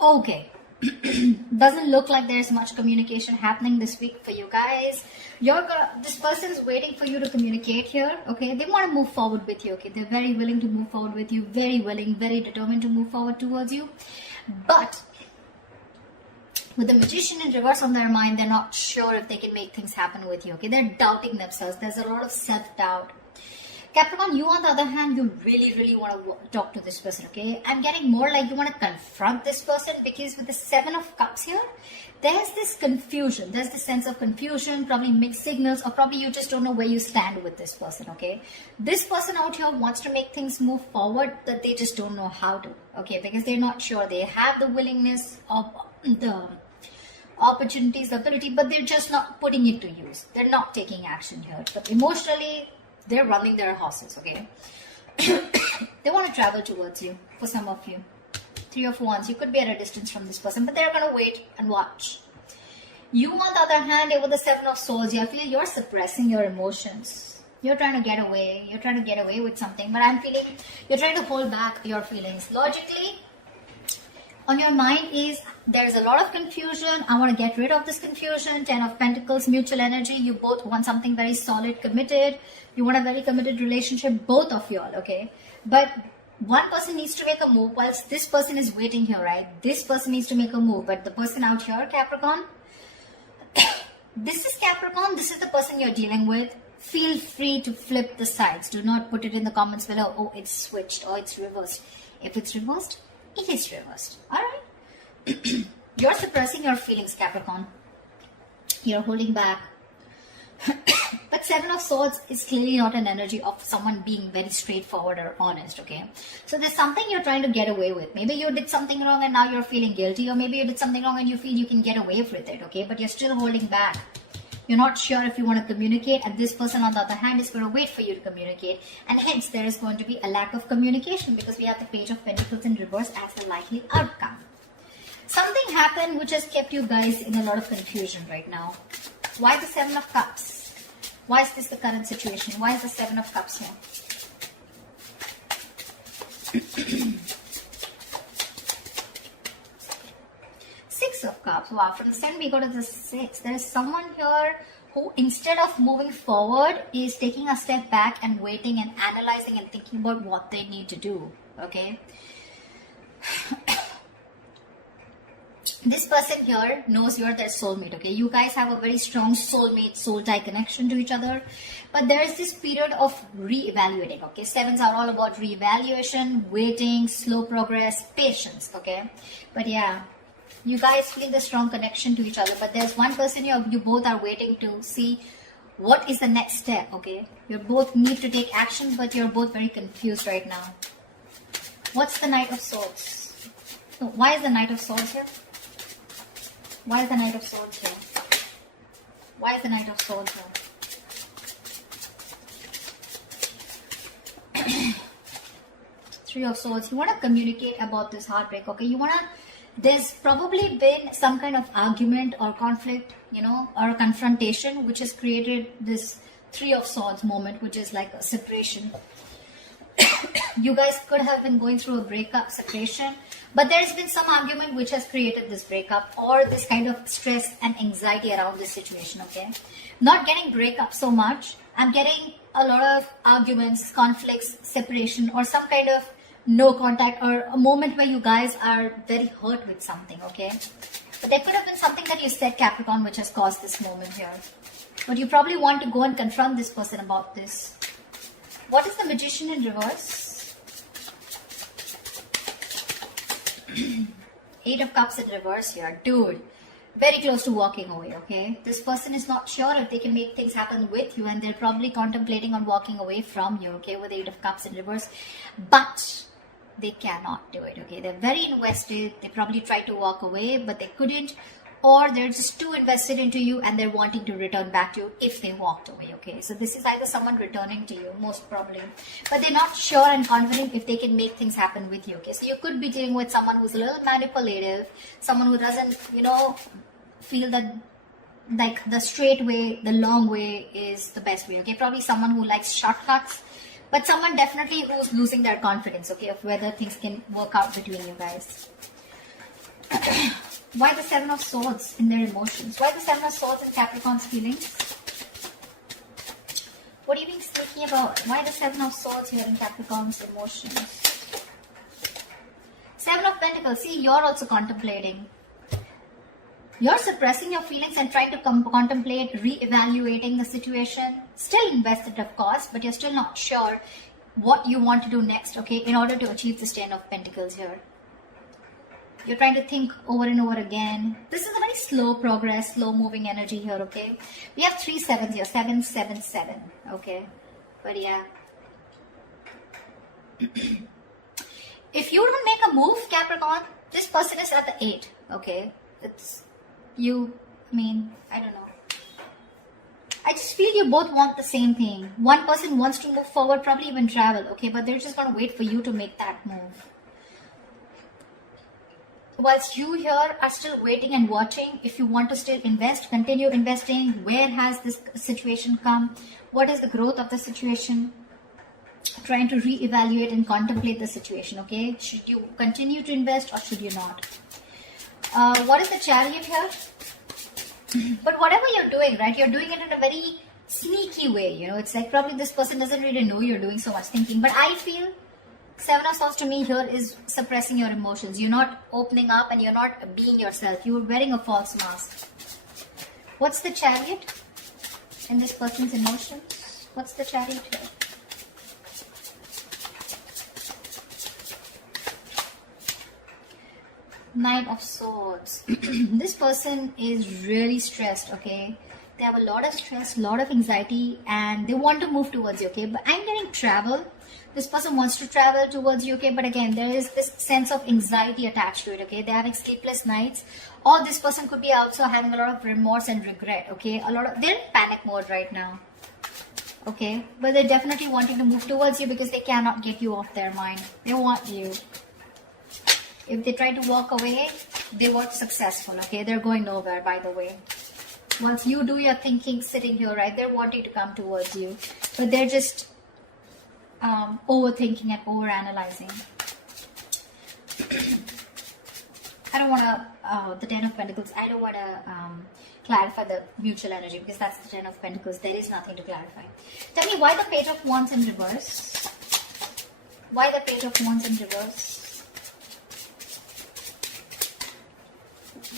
Okay. Doesn't look like there's much communication happening this week for you guys. This person's waiting for you to communicate here. Okay, they want to move forward with you. Okay, they're very willing to move forward with you, very willing, very determined to move forward towards you. But with the Magician in reverse on their mind, they're not sure if they can make things happen with you. Okay, they're doubting themselves. There's a lot of self-doubt. Capricorn, you on the other hand, you really want to talk to this person, okay? I'm getting more like you want to confront this person, because with the Seven of Cups here, there's this confusion. There's this sense of confusion, probably mixed signals, or probably you just don't know where you stand with this person, okay? This person out here wants to make things move forward, but they just don't know how to, okay? Because they're not sure. They have the willingness of the opportunities, the ability, but they're just not putting it to use. They're not taking action here. But emotionally, they're running their horses, okay? They want to travel towards you, for some of you. Three of Wands, you could be at a distance from this person, but they're going to wait and watch. You, on the other hand, with the Seven of Swords, I feel you're suppressing your emotions. You're trying to get away. You're trying to get away with something, but I'm feeling you're trying to hold back your feelings. Logically, on your mind is there's a lot of confusion. I want to get rid of this confusion. Ten of Pentacles, mutual energy. You both want something very solid, committed. You want a very committed relationship, both of y'all, okay? But one person needs to make a move whilst this person is waiting here, right? This person needs to make a move, but the person out here, Capricorn, this is Capricorn. This is the person you're dealing with. Feel free to flip the sides. Do not put it in the comments below. Oh, it's switched or it's reversed. If it's reversed, it is reversed. All right. You're suppressing your feelings, Capricorn. You're holding back. But Seven of Swords is clearly not an energy of someone being very straightforward or honest, okay? So there's something you're trying to get away with. Maybe you did something wrong and now you're feeling guilty, or maybe you did something wrong and you feel you can get away with it, okay? But you're still holding back. You're not sure if you want to communicate, and this person on the other hand is going to wait for you to communicate, and hence there is going to be a lack of communication, because we have the Page of Pentacles in reverse as a likely outcome. Something happened which has kept you guys in a lot of confusion right now. Why the Seven of Cups? Why is this the current situation? Why is the Seven of Cups here? Six of Cups. Wow, from the 7 we go to the 6. There is someone here who, instead of moving forward, is taking a step back and waiting and analyzing and thinking about what they need to do. Okay? This person here knows you're their soulmate, okay? You guys have a very strong soulmate, soul-tie connection to each other. But there is this period of re-evaluating, okay? Sevens are all about re-evaluation, waiting, slow progress, patience, okay? But yeah, you guys feel the strong connection to each other. But there's one person you both are waiting to see what is the next step, okay? You both need to take action, but you're both very confused right now. What's the Knight of Swords? So why is the Knight of Swords here? Why is the Knight of Swords here? Why is the Knight of Swords here? Three of Swords. You want to communicate about this heartbreak, okay? You want to... There's probably been some kind of argument or conflict, you know, or confrontation, which has created this Three of Swords moment, which is like a separation. You guys could have been going through a breakup, separation, but there's been some argument which has created this breakup or this kind of stress and anxiety around this situation, okay? Not getting breakup so much. I'm getting a lot of arguments, conflicts, separation, or some kind of no contact, or a moment where you guys are very hurt with something, okay? But there could have been something that you said, Capricorn, which has caused this moment here. But you probably want to go and confront this person about this. What is the Magician in reverse? Eight of Cups in reverse here. Dude, very close to walking away, okay? This person is not sure if they can make things happen with you, and they're probably contemplating on walking away from you, okay, with the Eight of Cups in reverse. But they cannot do it, okay? They're very invested. They probably tried to walk away, but they couldn't. Or they're just too invested into you and they're wanting to return back to you if they walked away, okay? So this is either someone returning to you, most probably. But they're not sure and confident if they can make things happen with you, okay? So you could be dealing with someone who's a little manipulative, someone who doesn't, you know, feel that like the straight way, the long way is the best way, okay? Probably someone who likes shortcuts, but someone definitely who's losing their confidence, okay, of whether things can work out between you guys. Why the Seven of Swords in their emotions? Why the Seven of Swords in Capricorn's feelings? What are you being sneaky about? Why the Seven of Swords here in Capricorn's emotions? Seven of Pentacles. See, you're also contemplating. You're suppressing your feelings and trying to contemplate, re-evaluating the situation. Still invested, of course, but you're still not sure what you want to do next, okay, in order to achieve this Ten of Pentacles here. You're trying to think over and over again. This is a very slow progress, slow moving energy here, okay? We have 3 sevens here, 7, 7, 7, okay? But yeah. If you don't make a move, Capricorn, this person is at the 8, okay? It's you, I mean, I don't know. I just feel you both want the same thing. One person wants to move forward, probably even travel, okay? But they're just going to wait for you to make that move. Whilst you here are still waiting and watching, if you want to still invest, continue investing. Where has this situation come? What is the growth of the situation? Trying to re-evaluate and contemplate the situation, okay? Should you continue to invest or should you not? What is the Chariot here? But whatever you're doing, right, you're doing it in a very sneaky way, you know. It's like probably this person doesn't really know you're doing so much thinking. But I feel Seven of Swords to me here is suppressing your emotions. You're not opening up and you're not being yourself. You're wearing a false mask. What's the Chariot in this person's emotions? What's the Chariot here? Knight of Swords. This person is really stressed, okay? They have a lot of stress, a lot of anxiety, and they want to move towards you, okay? But I'm getting travel. This person wants to travel towards you, okay? But again, there is this sense of anxiety attached to it, okay? They're having sleepless nights. Or this person could be also having a lot of remorse and regret, okay? They're in panic mode right now, okay? But they're definitely wanting to move towards you because they cannot get you off their mind. They want you. If they try to walk away, they weren't successful, okay? They're going nowhere, by the way. Once you do your thinking sitting here, right, they're wanting to come towards you. But they're just overthinking and overanalyzing. I don't want to, the Ten of Pentacles, I don't want to clarify the mutual energy because that's the Ten of Pentacles. There is nothing to clarify. Tell me why the Page of Wands in reverse? Why the Page of Wands in reverse?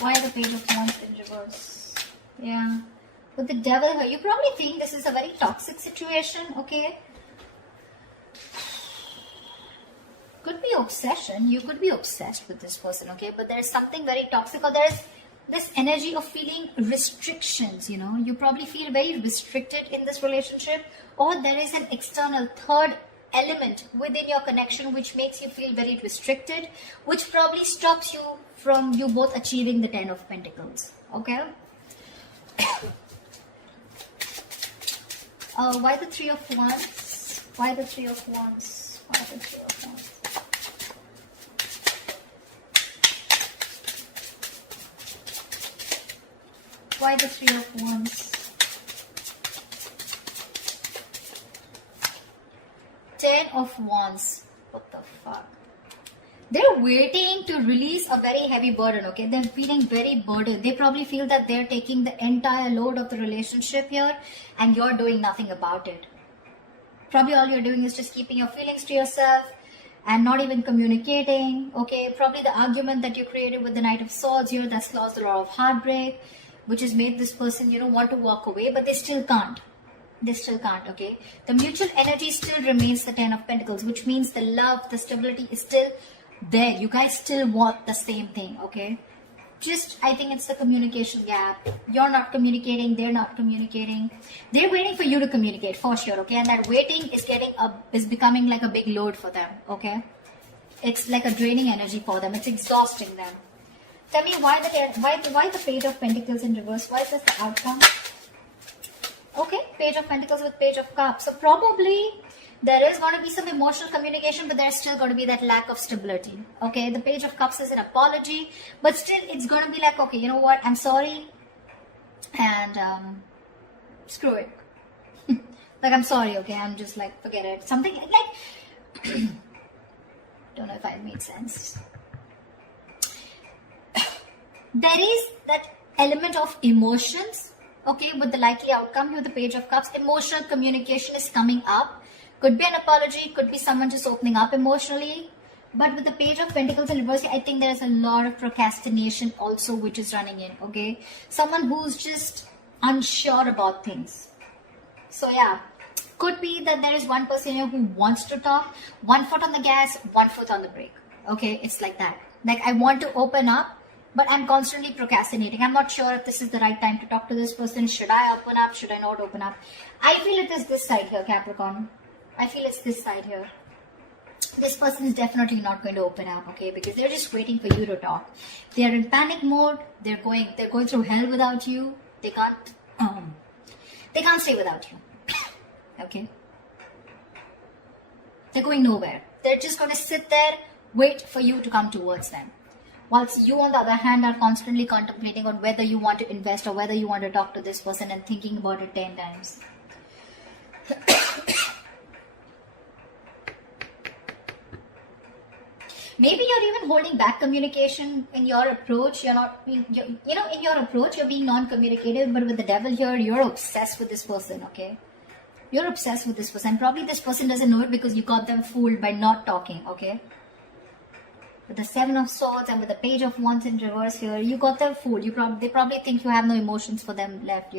Why the Page of Wands in reverse? Yeah. With the Devil here, you probably think this is a very toxic situation, okay? Could be obsession. You could be obsessed with this person, okay? But there's something very toxic, or there's this energy of feeling restrictions, you know? You probably feel very restricted in this relationship, or there is an external third element within your connection which makes you feel very restricted, which probably stops you from you both achieving the Ten of Pentacles, okay? Why the Three of Wands? Why the Three of Wands? Why the Three of Wands? Why the Three of Wands? Ten of Wands. What the fuck? They're waiting to release a very heavy burden, okay? They're feeling very burdened. They probably feel that they're taking the entire load of the relationship here and you're doing nothing about it. Probably all you're doing is just keeping your feelings to yourself and not even communicating, okay? Probably the argument that you created with the Knight of Swords here, that's caused a lot of heartbreak, which has made this person, you know, want to walk away, but they still can't. They still can't, okay? The mutual energy still remains the Ten of Pentacles, which means the love, the stability is still there. You guys still want the same thing, okay? Just, I think it's the communication gap. You're not communicating, they're not communicating. They're waiting for you to communicate, for sure, okay? And that waiting is becoming like a big load for them, okay? It's like a draining energy for them. It's exhausting them. Tell me why the Page of Pentacles in reverse? Why is this the outcome? Okay, Page of Pentacles with Page of Cups. So probably there is going to be some emotional communication, but there's still going to be that lack of stability. Okay, the Page of Cups is an apology, but still it's going to be like, okay, you know what, I'm sorry, and screw it. Like, I'm sorry, okay, I'm just like, forget it. Something like, don't know if I made sense. there is that element of emotions, okay, with the likely outcome here, the Page of Cups. Emotional communication is coming up. Could be an apology, could be someone just opening up emotionally. But with the Page of Pentacles in reverse, I think there's a lot of procrastination also which is running in, okay? Someone who's just unsure about things. So yeah, could be that there is one person here who wants to talk, 1 foot on the gas, 1 foot on the brake, okay? It's like that. Like, I want to open up, but I'm constantly procrastinating. I'm not sure if this is the right time to talk to this person. Should I open up? Should I not open up? I feel it is this side here, Capricorn. I feel it's this side here. This person is definitely not going to open up, okay? Because they're just waiting for you to talk. They're in panic mode. They're going through hell without you. They can't stay without you. Okay? They're going nowhere. They're just going to sit there, wait for you to come towards them. Whilst you, on the other hand, are constantly contemplating on whether you want to invest or whether you want to talk to this person and thinking about it 10 times. Maybe you're even holding back communication in your approach. You're not being, in your approach, you're being non-communicative, but with the devil here, you're obsessed with this person, okay? You're obsessed with this person. Probably this person doesn't know it because you got them fooled by not talking, okay? With the 7 of Swords and with the Page of Wands in reverse here, you got them fooled. They probably think you have no emotions for them left,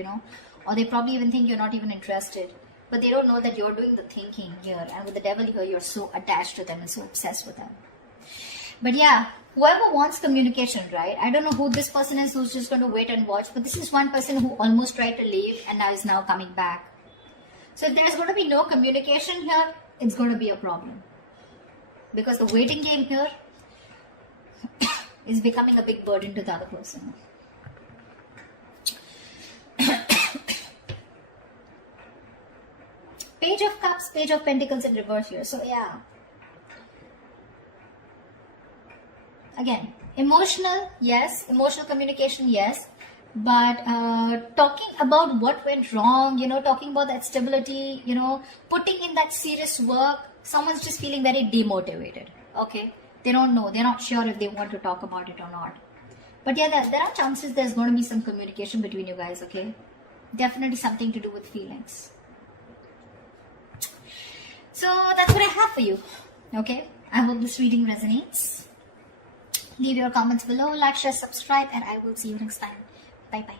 or they probably even think you're not even interested. But they don't know that you're doing the thinking here. And with the devil here, you're so attached to them and so obsessed with them. But yeah, whoever wants communication, right? I don't know who this person is who's just going to wait and watch. But this is one person who almost tried to leave and now is now coming back. So if there's going to be no communication here, it's going to be a problem. Because the waiting game here is becoming a big burden to the other person. Page of Cups, Page of Pentacles in reverse here. So yeah. Again, emotional, yes. Emotional communication, yes. But talking about what went wrong, talking about that stability, putting in that serious work, someone's just feeling very demotivated, okay? They don't know. They're not sure if they want to talk about it or not. But yeah, there are chances there's going to be some communication between you guys, okay? Definitely something to do with feelings. So that's what I have for you, okay? I hope this reading resonates. Leave your comments below, like, share, subscribe, and I will see you next time. Bye-bye.